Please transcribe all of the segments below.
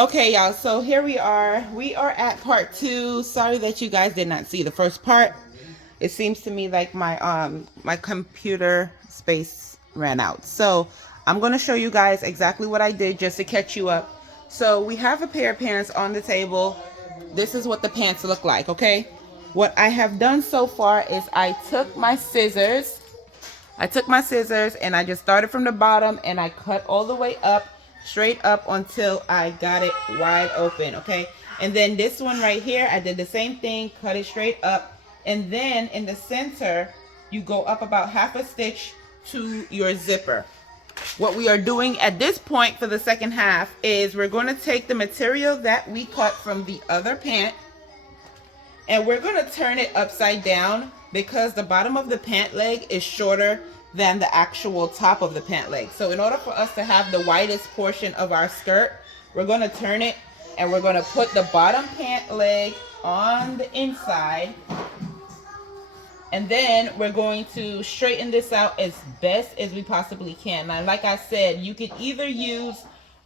Okay, y'all, so here we are. We are at part 2. Sorry that you guys did not see the first part. It seems to me like my computer space ran out. So I'm going to show you guys exactly what I did just to catch you up. So we have a pair of pants on the table. This is what the pants look like, okay? What I have done so far is I took my scissors and I just started from the bottom and I cut all the way up, straight up until I got it wide open, okay? And then this one right here, I did the same thing, cut it straight up. And then in the center, you go up about half a stitch to your zipper. What we are doing at this point for the second half is we're going to take the material that we cut from the other pant and we're going to turn it upside down because the bottom of the pant leg is shorter than the actual top of the pant leg. So in order for us to have the widest portion of our skirt, we're going to turn it and we're going to put the bottom pant leg on the inside. And then we're going to straighten this out as best as we possibly can. Now, like I said, you can either use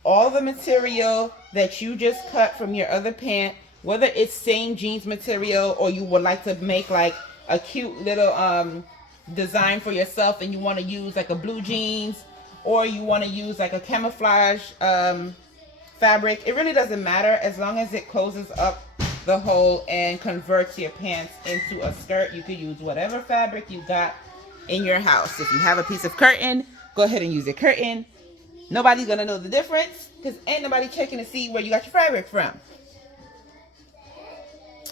all the material that you just cut from your other pant, whether it's same jeans material or you would like to make like a cute little design for yourself and you want to use like a blue jeans, or you want to use like a camouflage fabric. It really doesn't matter as long as it closes up the hole and converts your pants into a skirt. You could use whatever fabric you got in your house. If you have a piece of curtain, go ahead and use a curtain. Nobody's gonna know the difference because ain't nobody checking to see where you got your fabric from.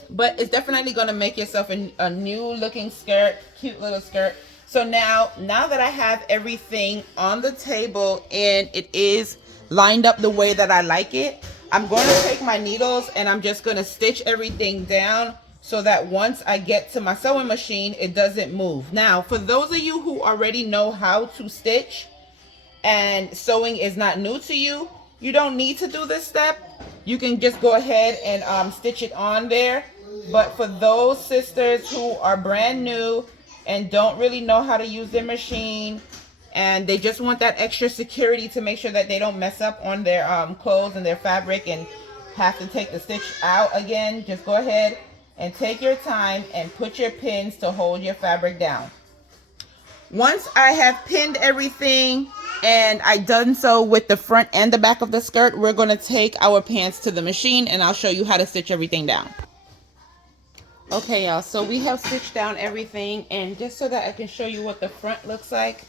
But it's definitely gonna make yourself a new looking skirt, cute little skirt. So now that I have everything on the table and it is lined up the way that I like it, I'm going to take my needles and I'm just going to stitch everything down so that once I get to my sewing machine, it doesn't move. Now, for those of you who already know how to stitch and sewing is not new to you, you don't need to do this step. You can just go ahead and stitch it on there. But for those sisters who are brand new and don't really know how to use their machine, and they just want that extra security to make sure that they don't mess up on their clothes and their fabric and have to take the stitch out again, just go ahead and take your time and put your pins to hold your fabric down. Once I have pinned everything and I done so with the front and the back of the skirt, we're going to take our pants to the machine and I'll show you how to stitch everything down. Okay, y'all, so we have stitched down everything, and just so that I can show you what the front looks like,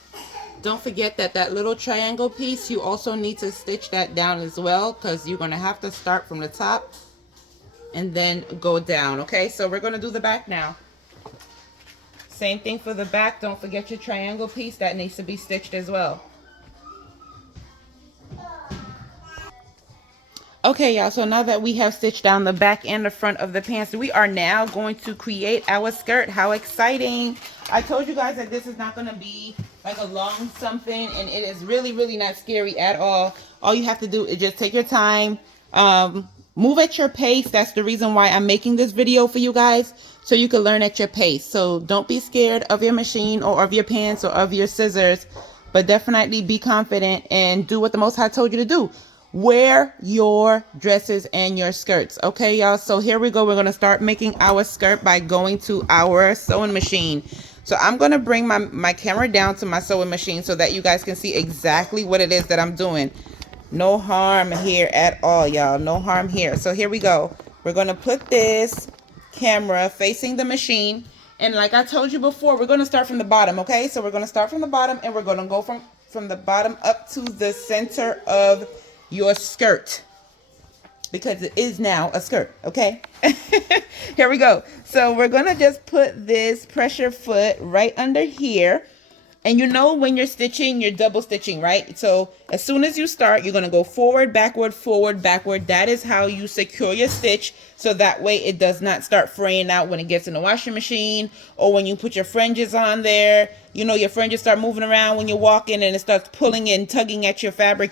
don't forget that that little triangle piece, you also need to stitch that down as well, because you're going to have to start from the top and then go down. Okay, so we're going to do the back now. Same thing for the back. Don't forget your triangle piece. That needs to be stitched as well. Okay, y'all, so now that we have stitched down the back and the front of the pants, we are now going to create our skirt. How exciting. I told you guys that this is not going to be like a long something, and it is really not scary at all. All you have to do is just take your time, move at your pace. That's the reason why I'm making this video for you guys, so you can learn at your pace. So don't be scared of your machine or of your pants or of your scissors, but definitely be confident and do what the Most High told you to do. Wear your dresses and your skirts. Okay, y'all, so here we go. We're going to start making our skirt by going to our sewing machine. So I'm going to bring my camera down to my sewing machine so that you guys can see exactly what it is that I'm doing. No harm here at all, y'all. No harm here. So here we go. We're going to put this camera facing the machine. And like I told you before, we're going to start from the bottom, okay? So we're going to start from the bottom and we're going to go from the bottom up to the center of your skirt, because it is now a skirt. Okay. Here we go. So we're gonna just put this pressure foot right under here, and you know when you're stitching, you're double stitching, right? So as soon as you start, you're gonna go forward, backward, forward, backward. That is how you secure your stitch, so that way it does not start fraying out when it gets in the washing machine, or when you put your fringes on there. You know, your fringes start moving around when you're walking and it starts pulling and tugging at your fabric.